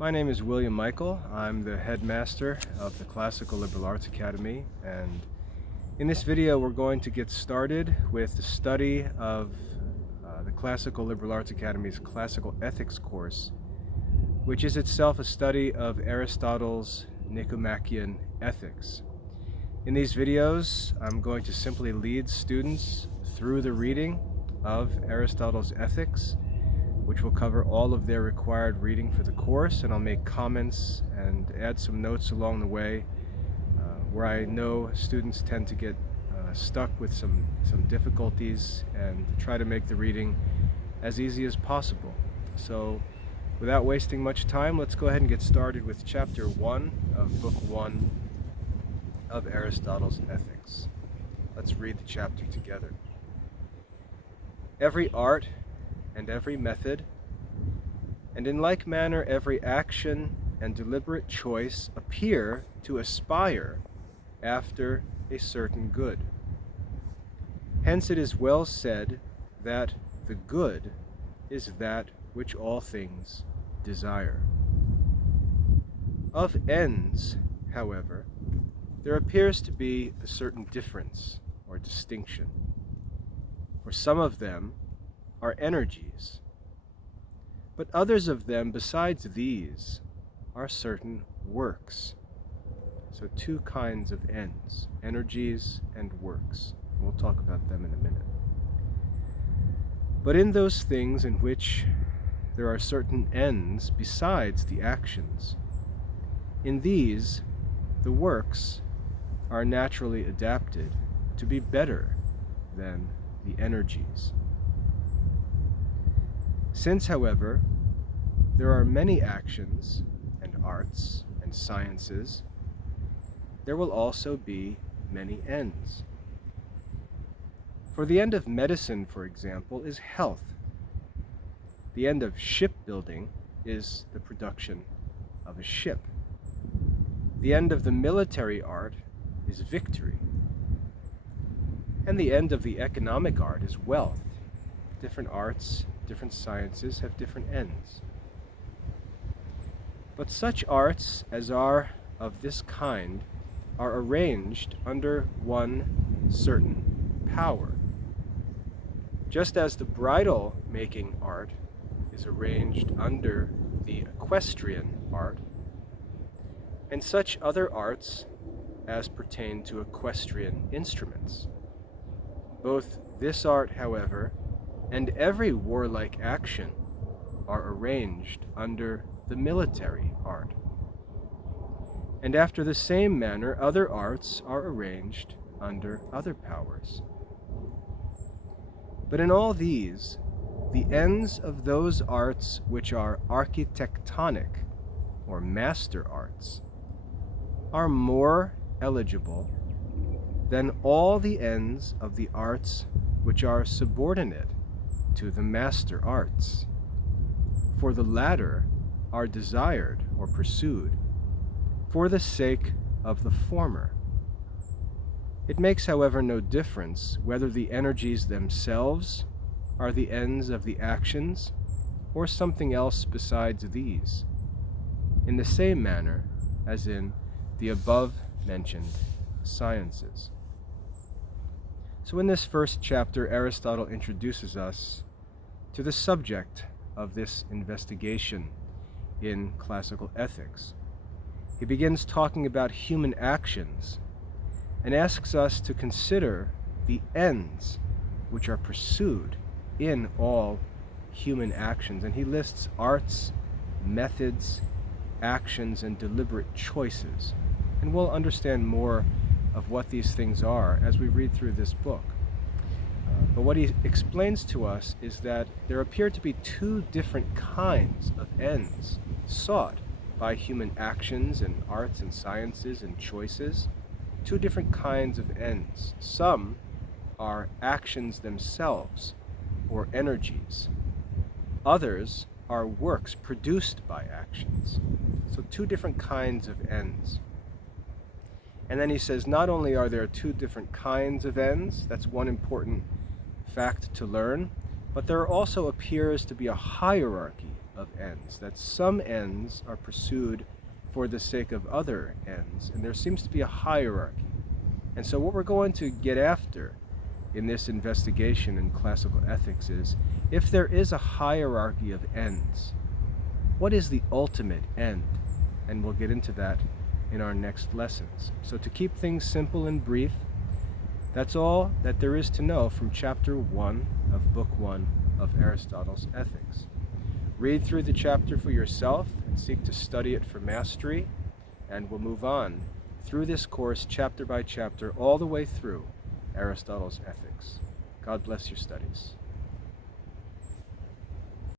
My name is William Michael. I'm the headmaster of the Classical Liberal Arts Academy, and in this video we're going to get started with the study of the Classical Liberal Arts Academy's Classical Ethics course, which is itself a study of Aristotle's Nicomachean Ethics. In these videos, I'm going to simply lead students through the reading of Aristotle's Ethics, which will cover all of their required reading for the course, and I'll make comments and add some notes along the way where I know students tend to get stuck with some difficulties, and try to make the reading as easy as possible. So without wasting much time, let's go ahead and get started with Chapter 1 of Book 1 of Aristotle's Ethics. Let's read the chapter together. Every art and every method, and in like manner every action and deliberate choice appear to aspire after a certain good. Hence it is well said that the good is that which all things desire. Of ends, however, there appears to be a certain difference or distinction. For some of them are energies, but others of them besides these are certain works. So two kinds of ends, energies and works. We'll talk about them in a minute. But in those things in which there are certain ends besides the actions, in these the works are naturally adapted to be better than the energies. Since, however, there are many actions and arts and sciences, there will also be many ends. For the end of medicine, for example, is health. The end of shipbuilding is the production of a ship. The end of the military art is victory. And the end of the economic art is wealth. Different arts, different sciences have different ends. But such arts as are of this kind are arranged under one certain power, just as the bridle making art is arranged under the equestrian art, and such other arts as pertain to equestrian instruments. Both this art, however, and every warlike action are arranged under the military art. And after the same manner, other arts are arranged under other powers. But in all these, the ends of those arts which are architectonic, or master arts, are more eligible than all the ends of the arts which are subordinate to the master arts. For the latter are desired or pursued for the sake of the former. It makes, however, no difference whether the energies themselves are the ends of the actions or something else besides these, in the same manner as in the above-mentioned sciences. So in this first chapter, Aristotle introduces us to the subject of this investigation in classical ethics. He begins talking about human actions and asks us to consider the ends which are pursued in all human actions. And he lists arts, methods, actions, and deliberate choices. And we'll understand more of what these things are as we read through this book. But what he explains to us is that there appear to be two different kinds of ends sought by human actions and arts and sciences and choices. Two different kinds of ends. Some are actions themselves, or energies. Others are works produced by actions. So two different kinds of ends. And then he says not only are there two different kinds of ends, that's one important fact to learn, but there also appears to be a hierarchy of ends, that some ends are pursued for the sake of other ends, and there seems to be a hierarchy. And so what we're going to get after in this investigation in classical ethics is, if there is a hierarchy of ends, what is the ultimate end? And we'll get into that in our next lessons. So to keep things simple and brief, that's all that there is to know from chapter 1 of book 1 of Aristotle's Ethics. Read through the chapter for yourself and seek to study it for mastery, and we'll move on through this course chapter by chapter all the way through Aristotle's Ethics. God bless your studies.